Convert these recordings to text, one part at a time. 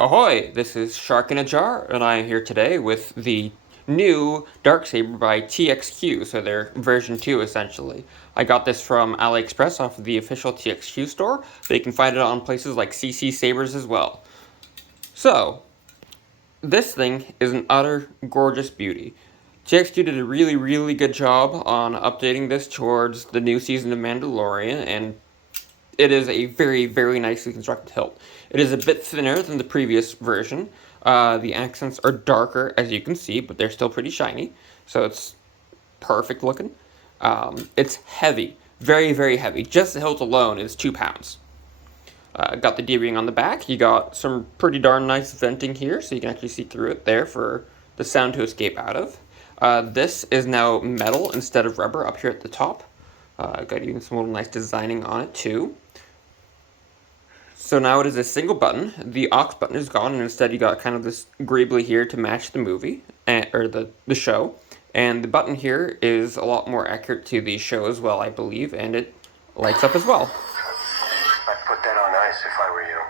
Ahoy! This is Shark in a Jar, and I am here today with the new Darksaber by TXQ, so their version 2 essentially. I got this from AliExpress off of the official TXQ store, but you can find it on places like CC Sabers as well. So, this thing is an utter gorgeous beauty. TXQ did a really good job on updating this towards the new season of Mandalorian, and it is a very nicely constructed hilt. It is a bit thinner than the previous version. The accents are darker, as you can see, but they're still pretty shiny, so it's perfect looking. It's heavy, very heavy. Just the hilt alone is 2 pounds. Got the D-ring on the back. You got some pretty darn nice venting here, so you can actually see through it there for the sound to escape out of. This is now metal instead of rubber up here at the top. Got even some little nice designing on it too. So now it is a single button. The aux button is gone, and instead you got kind of this greebly here to match the movie, or the show. And the button here is a lot more accurate to the show as well, I believe, and it lights up as well. I'd put that on ice if I were you.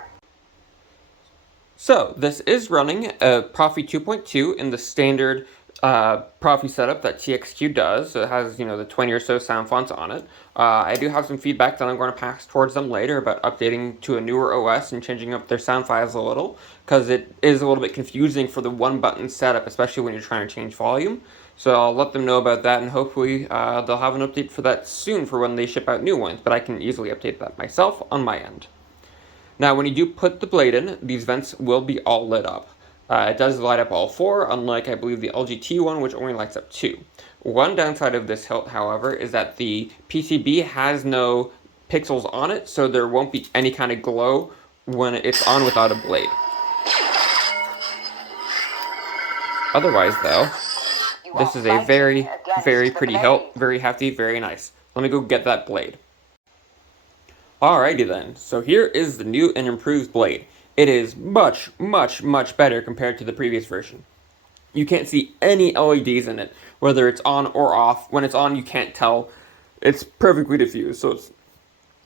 So this is running a Profi 2.2 in the standard Profi setup that TXQ does. So it has, the 20 or so sound fonts on it. I do have some feedback that I'm going to pass towards them later about updating to a newer OS and changing up their sound files a little, because it is a little bit confusing for the one button setup, especially when you're trying to change volume. So I'll let them know about that, and hopefully they'll have an update for that soon for when they ship out new ones, but I can easily update that myself on my end. Now, when you do put the blade in, these vents will be all lit up. It does light up all 4, unlike, I believe, the LGT one, which only lights up 2. One downside of this hilt, however, is that the PCB has no pixels on it, so there won't be any kind of glow when it's on without a blade. Otherwise, though, this is a very pretty hilt, very hefty, very nice. Let me go get that blade. Alrighty then, so here is the new and improved blade. It is much better compared to the previous version. You can't see any LEDs in it, whether it's on or off. When it's on, you can't tell. It's perfectly diffused, so it's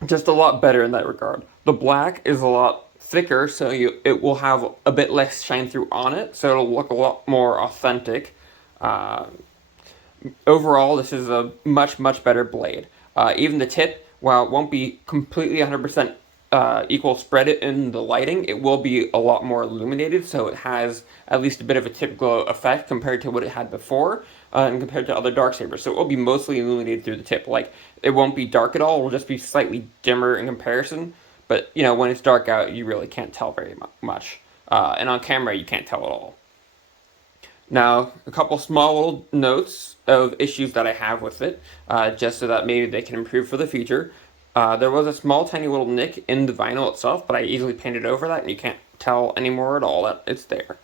just a lot better in that regard. The black is a lot thicker, so it will have a bit less shine through on it, so it'll look a lot more authentic. Overall, this is a much better blade. Even the tip, while it won't be completely 100% equal spread in the lighting, it will be a lot more illuminated, so it has at least a bit of a tip glow effect compared to what it had before, and compared to other Darksabers. So it will be mostly illuminated through the tip. Like, it won't be dark at all, it will just be slightly dimmer in comparison, but, when it's dark out, you really can't tell very much. And on camera, you can't tell at all. Now, a couple small little notes of issues that I have with it, just so that maybe they can improve for the future. There was a small tiny little nick in the vinyl itself, but I easily painted over that, and you can't tell anymore at all that it's there.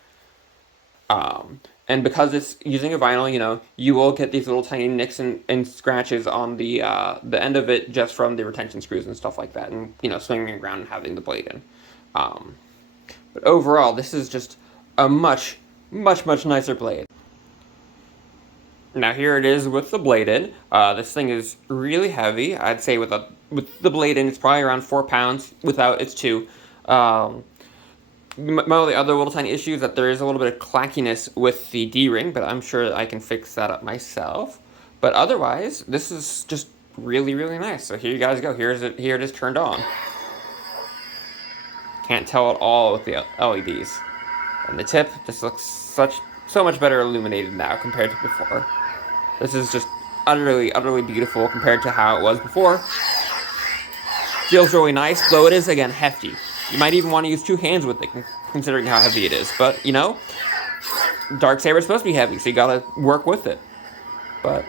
And because it's using a vinyl, you will get these little tiny nicks and scratches on the end of it just from the retention screws and stuff like that, and, swinging around and having the blade in. But overall, this is just a much nicer blade. Now here it is with the blade in. This thing is really heavy. I'd say with the blade in, it's probably around 4 pounds. Without, it's 2. My only other little tiny issue is that there is a little bit of clackiness with the D-ring, but I'm sure I can fix that up myself. But otherwise, this is just really nice. So here you guys go. Here it is turned on. Can't tell at all with the LEDs. And the tip just looks so much better illuminated now compared to before. This is just utterly beautiful compared to how it was before. Feels really nice, though it is, again, hefty. You might even want to use 2 hands with it, considering how heavy it is. But, Darksaber is supposed to be heavy, so you gotta work with it. But,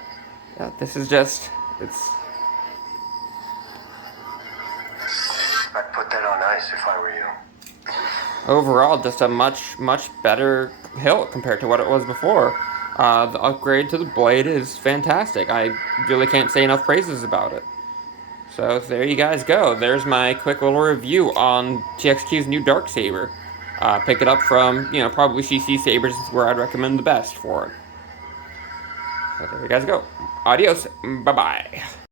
yeah, this is just, it's... I'd put that on ice if I were you. Overall, just a much better hilt compared to what it was before. The upgrade to the blade is fantastic. I really can't say enough praises about it. So there you guys go. There's my quick little review on TXQ's new Darksaber. Pick it up from, probably CC Sabers is where I'd recommend the best for it. So there you guys go. Adios. Bye-bye.